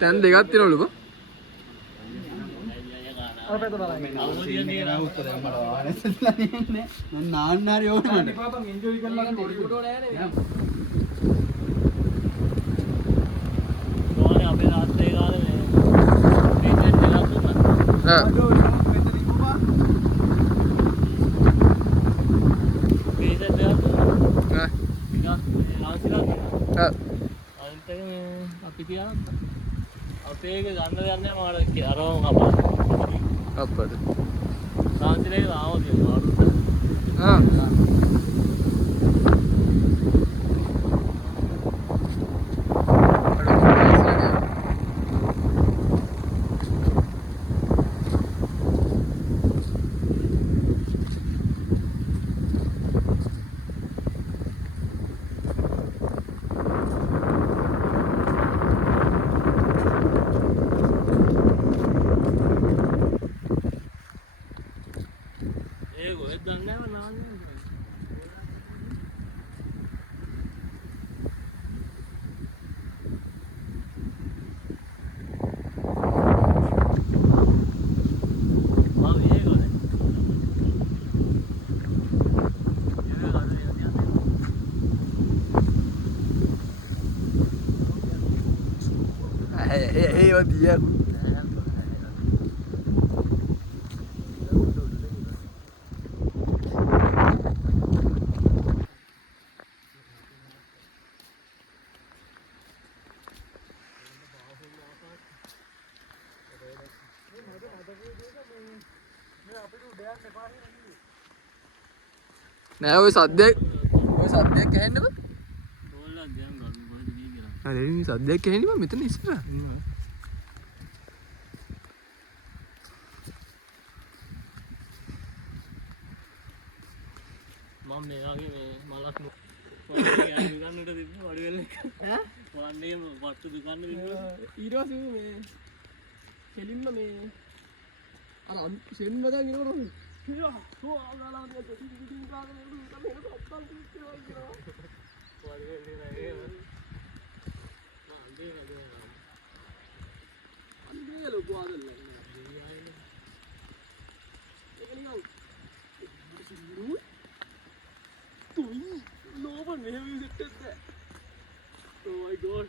තැන් දෙකක් තියෙනවලු බං. අපි කියන අපේ එක ගන්න යන්නේ මාර අරම කපා අප්පඩ සාන්තිලේ ආවද මාරුත් dia nè ơi sද්දයක් ඇහෙන්නද? ඕල්ලා ගියන් ගන්න මොකද දී කියලා. හරි මේ සද්දයක් ඇහෙන්නේ මම මෙතන ඉස්සර. මම මේ වගේ මේ මලක් වන්නේ දුකානට තිබ්බ වඩුවෙල් එක. ඈ? වන්නේ වට්ටු දුකානට තිබ්බ. ඊරෝසි මේ කෙලින්ම මේ අර ෂෙන් වදන් ඉනකොට කියලා හොයාලා දෙන්න කාගෙන ඉන්න මේක සත්තල් කිව්වා කියලා. වඩුවෙල් නෑ. අන්දේ ලොකු ආදල්ල. ඒක නිකන් no one may have visited that. Oh my god.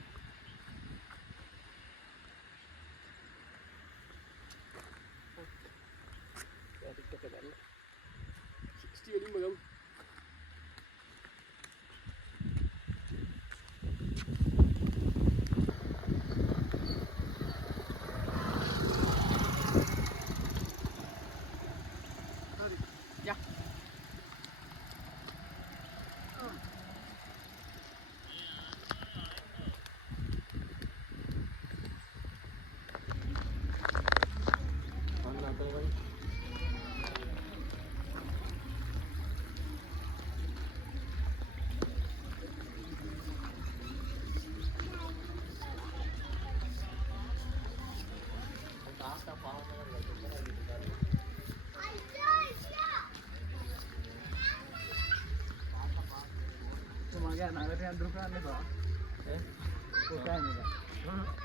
මගේ නගරේ අඳුර කරන්න එපා. කොටන්නේ නෑ.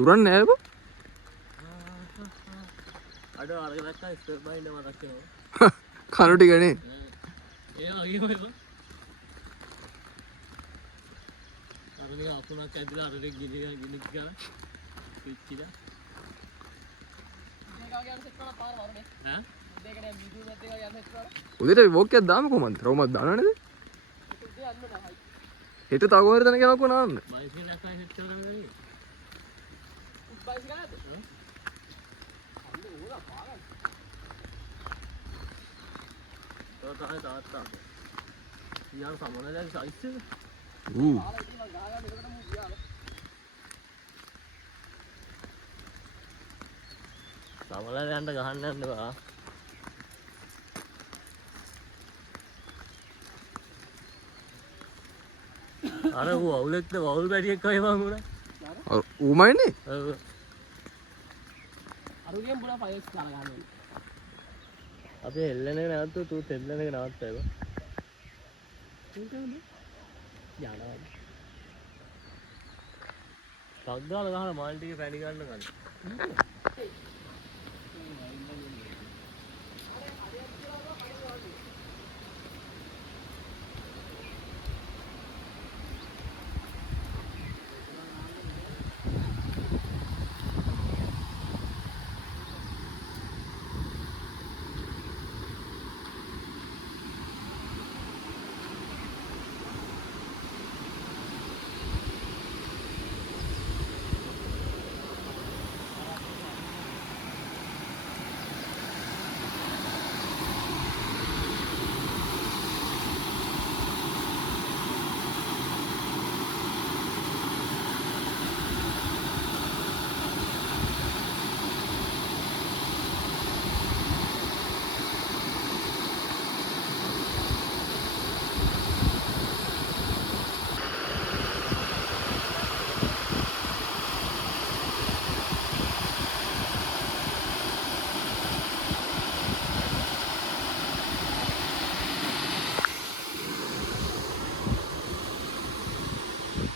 හතුරන් නෑ බං. අඩ අරගෙන නැත්නම් ස්පෙයා බයින්ඩ් මතක් වෙනවා. කණු ටිකනේ. ඒ වගේම ඒවා. අර නිකන් අකුණක් ඇදලා අර දෙක ගිනි ගන්න. පිච්චිලා. මේක ගියන් සෙට් කරලා පාර වරනේ. ඈ? දෙකේ වීඩියෝ එකත් එක යන්න සෙට් කරලා. උදේට වෝක් එකක් දාම කොහමද? රවුමක් දානවද? ඒක යන්න නෑ. හෙට තව කොහෙද තැනක යනකෝ නාන්න. බයිසිකල් එකක් සෙට් කරලා ගන්නේ. බයිසිකල් එකද? තාත්තා ඊයන් සමනලගේ සයිස් එක සමනලයන්ට ගහන්න යන්නවා අර ඌ අවුලෙක්ද වවුල් බැටියෙක් වගේ මං උනා ඌමයිනේ ඔව් අරුගෙන් බුලා ෆයිල්ස් කරගන්න අපි එල්ලන එක නවත්තු තූ තෙල්ලන එක නවත්තයි බා යනවා සද්දාල ගහලා මාල් ටික පැණි ගන්න ගන්න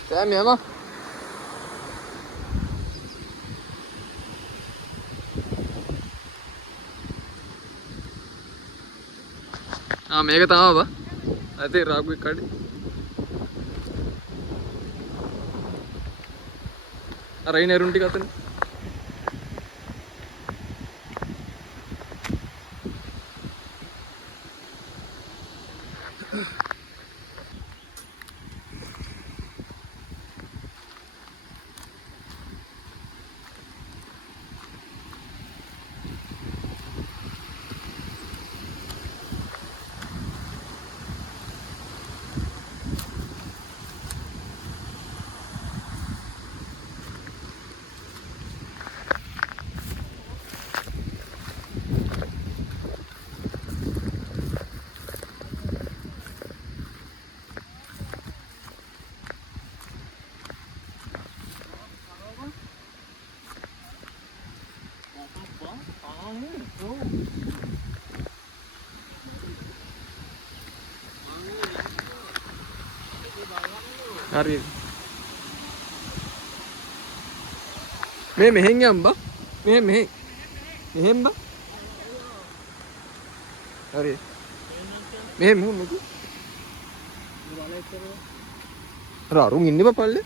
දැන් යනවා මේක තමයි බා අතේ රාගුයි කඩේ අර ඉන්නේ රුන් ටික අතන හරි මේ මෙහෙන් යම් බා මෙහෙන් මෙහෙම බා. හරි. මෙහෙම මොකද? අර අරුන් ඉන්නේ බා පල්ලේ.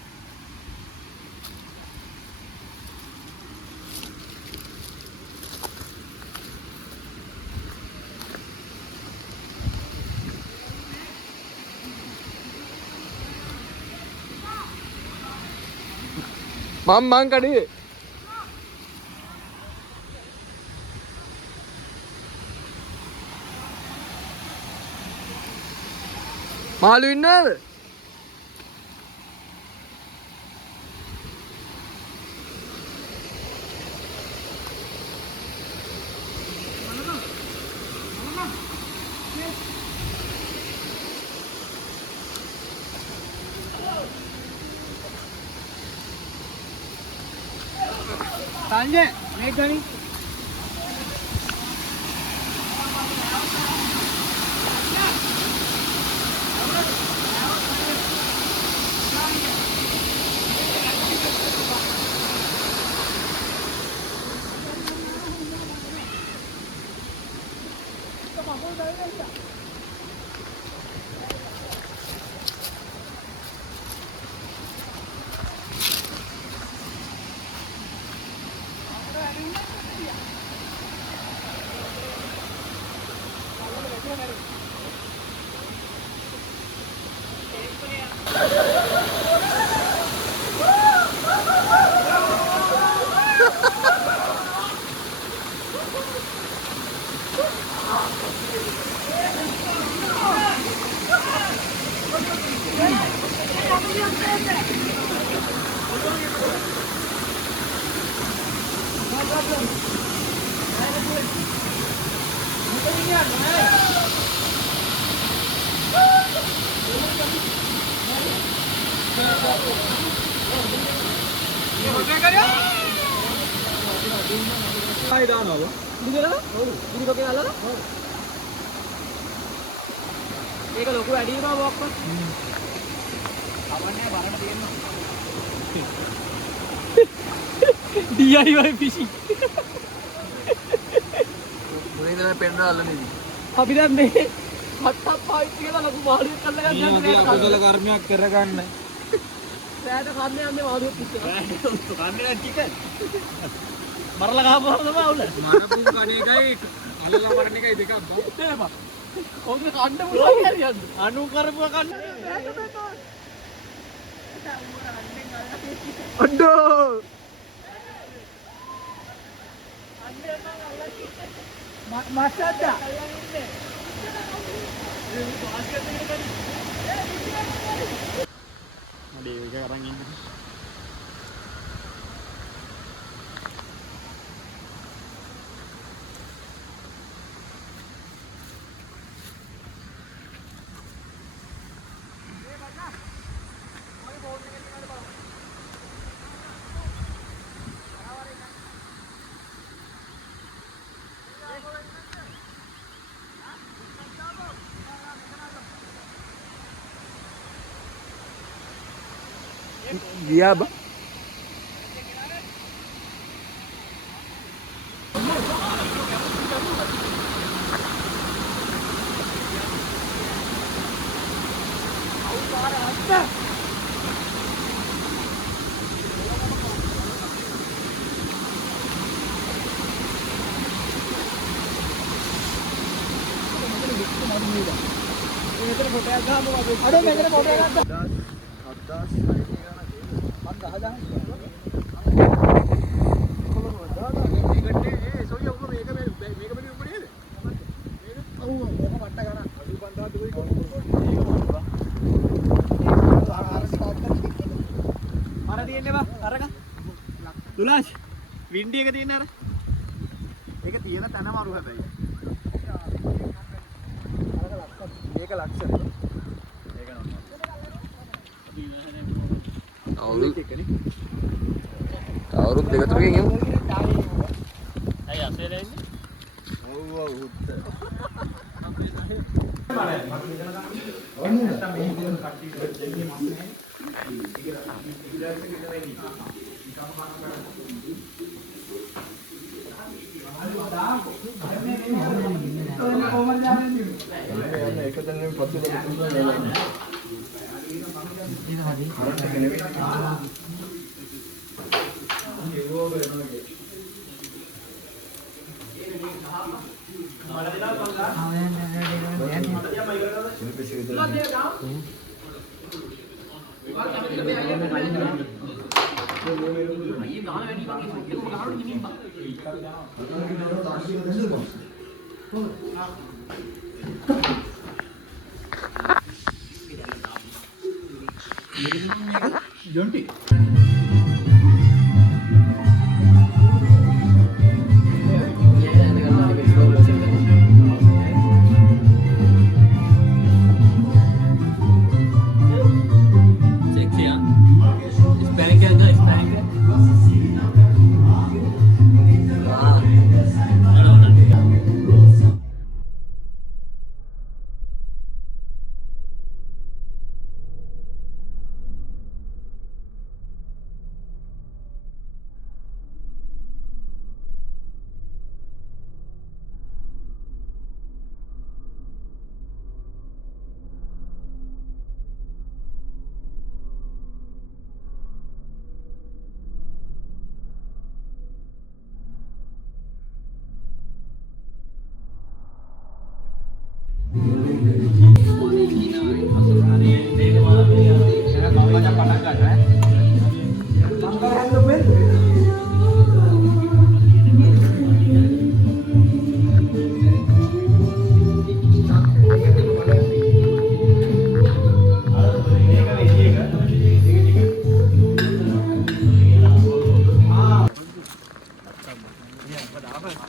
මං කඩේ මාළු ඉන්නවද? සංජය මේක ගනි. ආයි දානවා. දිගලා? ඔව්. දිග පොකේ අල්ලලා? ඔව්. මේක ලොකු වැඩි බා බොක්ක. අවන්නේ බලන්න තියෙනවා. DIY fishing. මුලින්ම පෙන්න අල්ලන්නේ. අපි දැන් මේ හට්ටක් පාවිච්චි කරලා ලොකු මාළුවෙක් අල්ලගන්න යන්නේ. අකුසල කර්මයක් කරගන්න. සෑයට කන්නේ යන්නේ මාළුවෙක් පිටේ. කන්නේ ටික. මරලා ගහපුවම තමයි අවුල. මරපු කණ එකයි අල්ලලා මරන එකයි දෙකක් බා. තේරෙපා. ඔන්න කන්න පුළුවන් හරියන්නේ. අනු කරපුව කන්න. අඩෝ. මස්සද්දා. අඩේ ඒක අරන් ඉන්න. ගියා බා. අඩෝ මෙතන ෆොටෝ එකක් ගන්න. තුලාෂ් වින්ඩි එක තියෙන අර ඒක තියෙන තැන මරු හැබැයි මේක ලක්ෂණ. ඒක නෝ. අවුරුදු දෙක තුනකින් යමු. අය අසේලා ඉන්නේ. ඔව් ඔව් උත්ත. Seksi ya. Hispanic ya enggak Hispanic ya? Wah.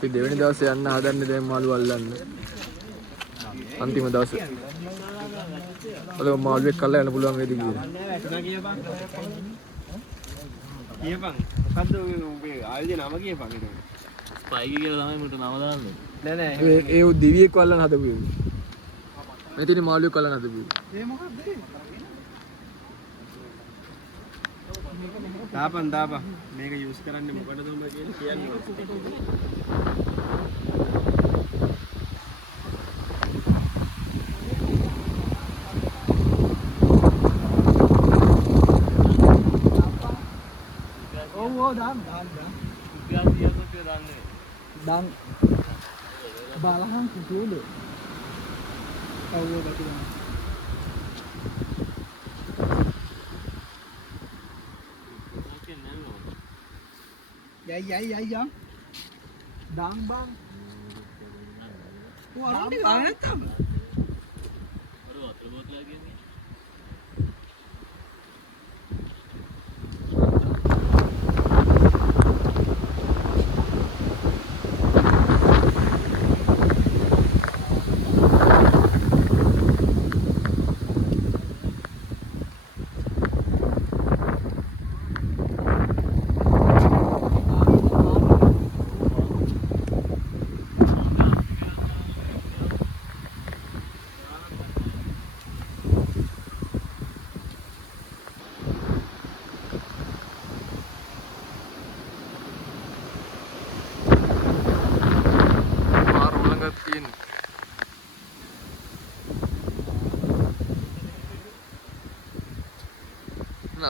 අපි දෙවෙනි දවසේ යන්න හදන්නේ දැන් මාළු අල්ලන්න. අන්තිම දවසේ. ඔල මාළුවෙක් කල්ලා යන්න පුළුවන් වේද කියලා. කියපන් මොකද්ද ඔබේ ආයුධ නම කියපන් ඊට. ස්පයිකි කියලා තමයි මට නම දාන්නේ. නෑ ඒ දිවියෙක් වල්ලන්න හදපු එක. මේ තියෙන මාළුවෙක් වල්ලන්න හදපු එක. ඒ මොකද්ද? දාපන් මේක යූස් කරන්නේ මොකටද උඹ කියලා කියන්නේ. දාන්න බලහන් කුසුලු අවුව බතින යයි යම් දාන් බං ඔයාලට ගාන නැත්තම් අර වතුර බෝතලයක් ගෙන්නේ.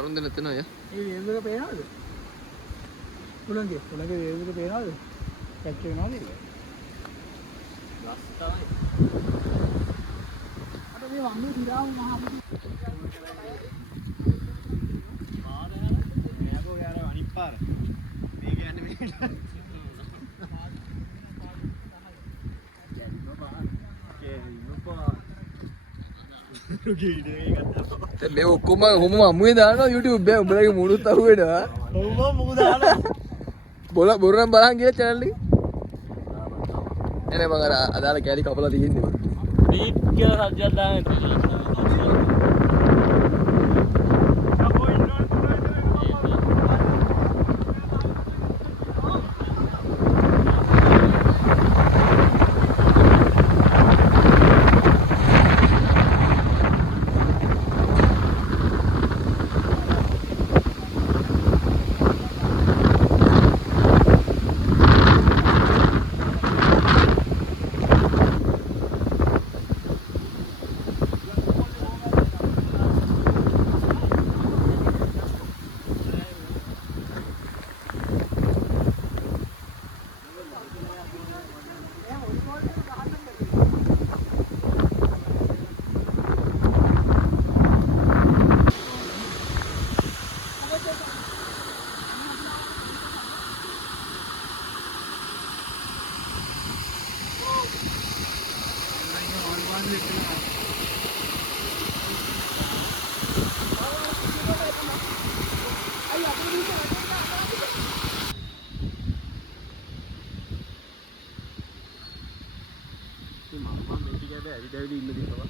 අරුන්ද නැතන අය. ඒ වේවක පේනවද? උලංගේ වේවක පේනවද? කැච් වෙනවද ඒක? ලස් තමයි. අර මේ වන්නේ දිරාව මහා මෙයාකෝ යාර අනිත් පාර. මේ කියන්නේ මේකට. දැන් මේ ඔක්කොම හොම අමුවේ දානවා YouTube එකේ උඹලගේ මුණුත් අහුවෙනවා. ඔව් මොකද දාලා? බොරනම් බලන් ගිය channel එක. එනේ මම අර අදාළ කැලි කපලා තියෙන්නේ. බීප් කියලා සද්දයක් දාන්නේ. දැවිලි ඉන්න දිනවා.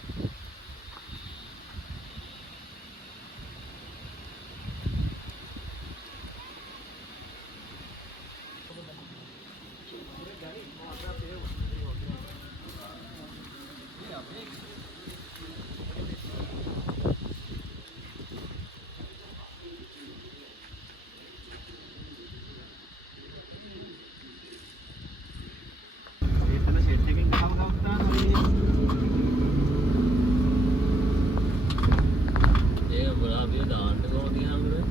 ඒක ගුලාබිය දාන්න කොහොමද හම්බුනේ?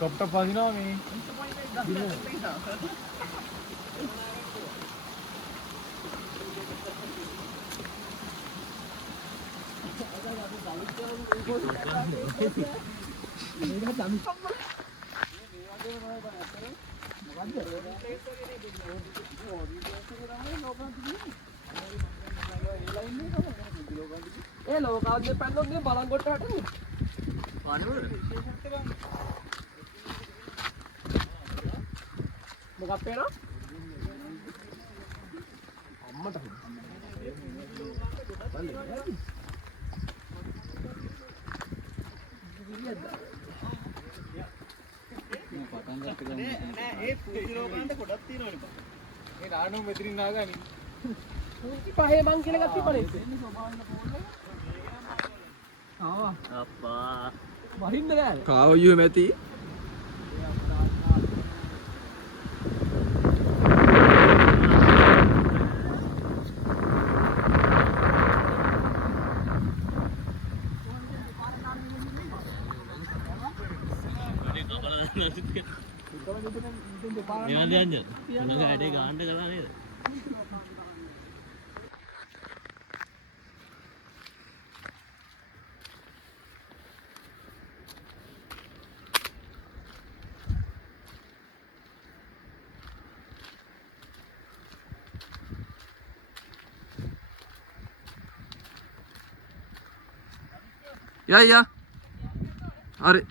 කොප්ට පදිනවා මේ. ඒ ලෝකාවද්‍ය පැන්නොත්නේ බලංගොට්ට හටන්නේ. මොකක් පේනවා? අම්මට ඒ පුංචි ලෝකාන්ත ගොඩක් තියෙනවනේ බං. මේ නානෝ මෙතනින් නාගානි. පුංචි පහේ මං කියලා එකක් තිබ්බනේ. අප්පා වහින්න බෑ. කාවයු මැති. නිවන් යන්න. මොනක ඇඩේ ගාන්න කරලා නේද? යා හරි.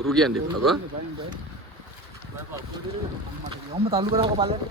උරු කියන්නේ බබා. යොම්ම තල්ලු කරලා බලන්න.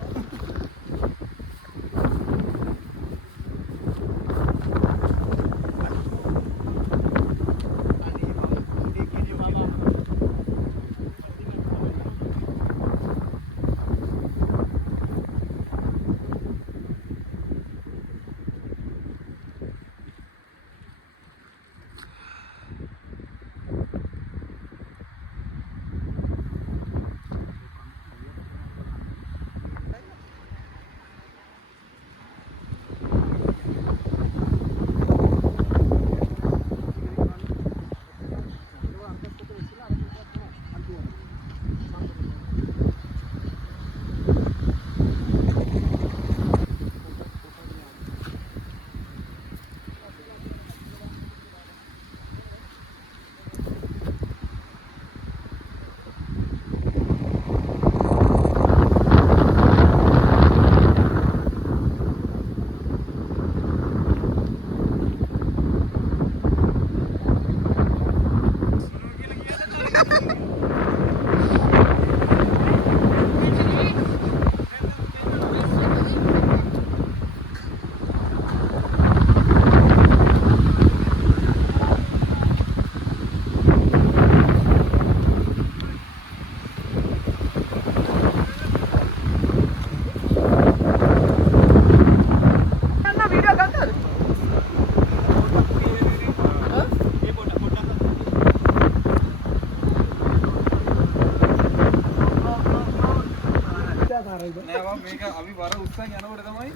අර උස්සන් යනකොට තමයි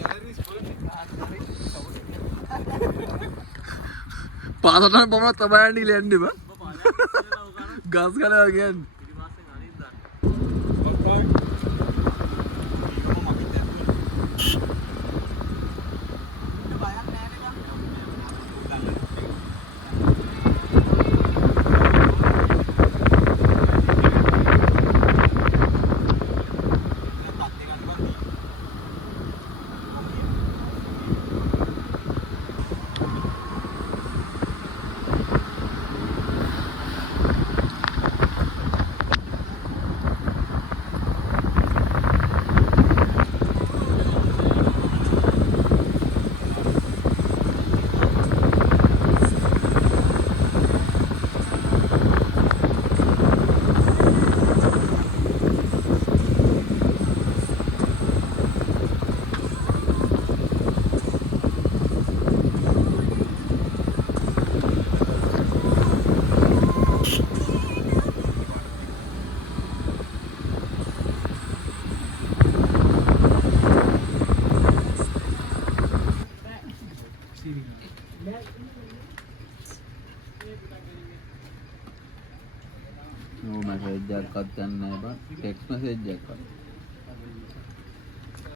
කැලරිස් බලන්නේ. පාසටන පමණක් තමයි යන්නේ ඉන්නේ බා. ගස් කනවා කියන්නේ. මැසේජ් එකක්වත් ගන්න නැහැ බං ටෙක්ස්ට් මැසේජ් එකක්